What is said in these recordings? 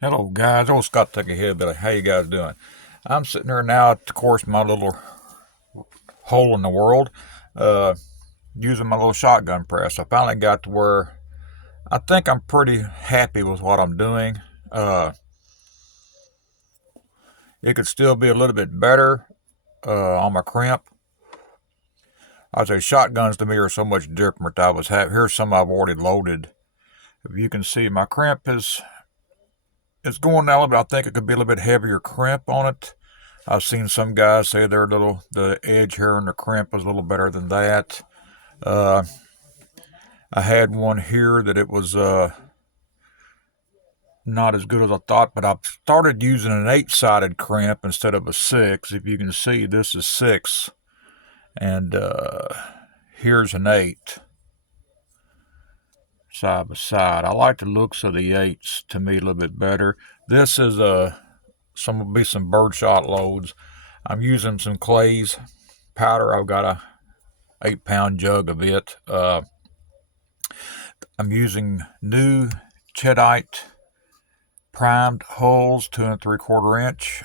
Hello guys, old Scott Tucker here, but how you guys doing? I'm sitting there now at, of course, my little hole in the world, uh, using my little shotgun press. I finally got to where I think I'm pretty happy with what I'm doing. Uh, it could still be a little bit better on my crimp. I say shotguns to me are so much different. Here's some I've already loaded. If you can see, my crimp is it's going down, but I think it could be a little bit heavier crimp on it. I've seen some guys say the edge here in the crimp is a little better than that. Uh, I had one here that it was not as good as I thought, but I've started using an 8-sided crimp instead of a 6. If you can see, this is 6, and here's an 8 side by side. I like the looks of the 8s to me a little bit better. This is some birdshot loads. I'm using some Clay's powder. I've got a 8-pound jug of it. I'm using new Cheddite primed holes, 2 3/4 inch.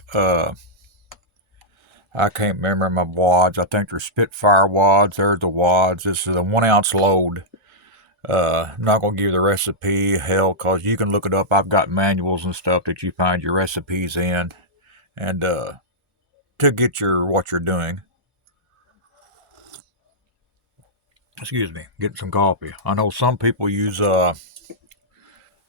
I can't remember my wads. I think they're Spitfire wads. There's the wads. This is a 1 ounce load. I'm not gonna give you the recipe, hell, cause you can look it up. I've got manuals and stuff that you find your recipes in, and to get what you're doing. Excuse me, getting some coffee. I know some people use a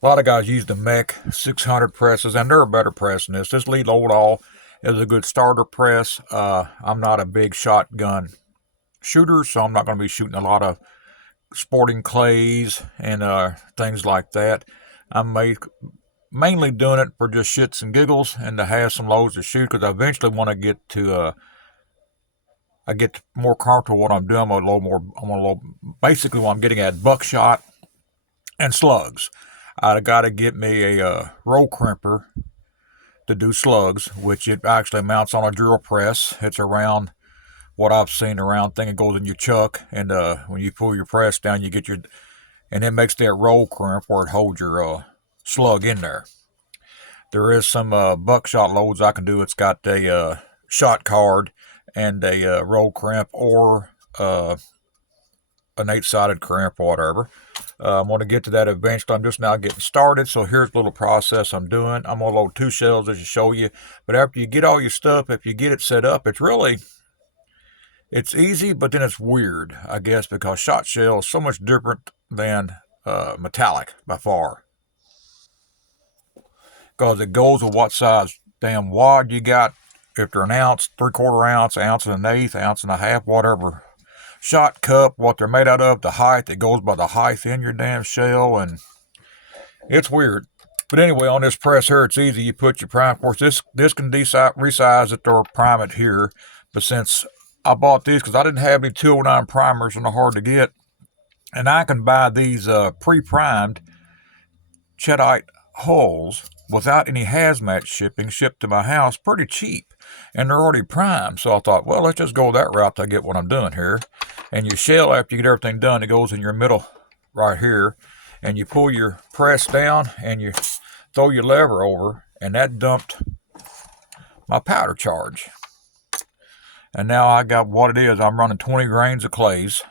lot of guys use the Mech 600 presses, and they're a better press than this. This Lee Lodahl is a good starter press. I'm not a big shotgun shooter, so I'm not going to be shooting a lot of sporting clays and things like that. I'm mainly doing it for just shits and giggles and to have some loads to shoot, because I eventually want to get to I get more comfortable with what I'm doing. Basically what I'm getting at, buckshot and slugs. I got to get me a roll crimper to do slugs, which it actually mounts on a drill press. It's around what I've seen around thing. It goes in your chuck, and when you pull your press down, and it makes that roll crimp where it holds your slug in there. There is some buckshot loads I can do. It's got a shot card and a roll crimp, or an 8-sided crimp or whatever. I'm going to get to that eventually. I'm just now getting started. So here's a little process I'm doing. I'm going to load 2 shells as to show you. But after you get all your stuff, if you get it set up, it's easy, but then it's weird, I guess, because shot shell is so much different than metallic by far. Because it goes with what size damn wad you got. If they're an ounce, 3/4 ounce, ounce and an eighth, ounce and a half, whatever shot cup, what they're made out of, the height, it goes by the height in your damn shell, and it's weird. But anyway, on this press here, it's easy. You put your prime. Of course, this can resize it or prime it here. But since I bought these because I didn't have any 209 primers and they're hard to get, and I can buy these pre-primed Cheddite holes without any hazmat shipping, shipped to my house pretty cheap, and they're already primed. So I thought, well, let's just go that route to get what I'm doing here. And your shell, after you get everything done, it goes in your middle right here, and you pull your press down and you throw your lever over, and that dumped my powder charge. And now I got what it is. I'm running 20 grains of clays,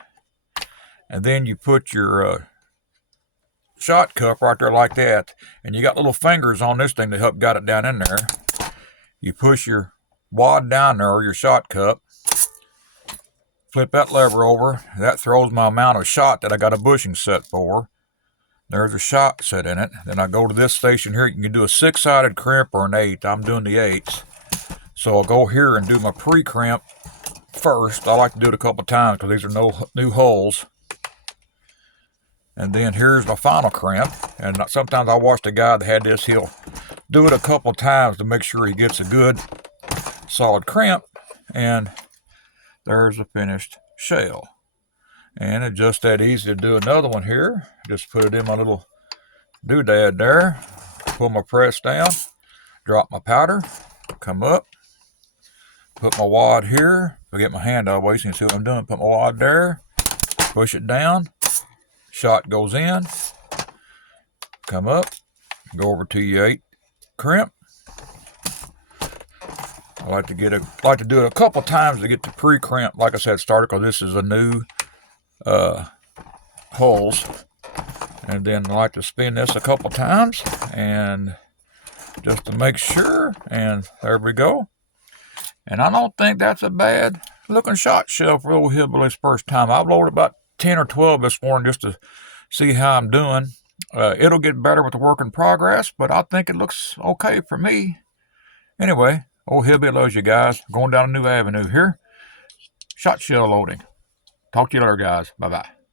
and then you put your shot cup right there like that, and you got little fingers on this thing to help guide it down in there. You push your wad down there, or your shot cup, flip that lever over. That throws my amount of shot that I got a bushing set for. There's a shot set in it. Then I go to this station here. You can do a 6-sided crimp or an 8. I'm doing the 8s. So I'll go here and do my pre-crimp first. I like to do it a couple times because these are no new holes. And then here's my final crimp. And sometimes I watch the guy that had this, he'll do it a couple times to make sure he gets a good solid crimp. And there's the finished shell. And it's just that easy to do another one here. Just put it in my little doodad there. Pull my press down. Drop my powder. Come up. Put my wad here. If I get my hand out of the way so you can see what I'm doing. Put my wad there. Push it down. Shot goes in. Come up. Go over to your crimp. I like to do it a couple times to get the pre-crimp, like I said, started, because this is a new holes. And then I like to spin this a couple times, and just to make sure. And there we go. And I don't think that's a bad looking shot shell for Old Hillbilly's first time. I've loaded about 10 or 12 this morning just to see how I'm doing. It'll get better with the work in progress, but I think it looks okay for me. Anyway, Old Hillbilly loves you guys. Going down a new avenue here. Shot shell loading. Talk to you later, guys. Bye-bye.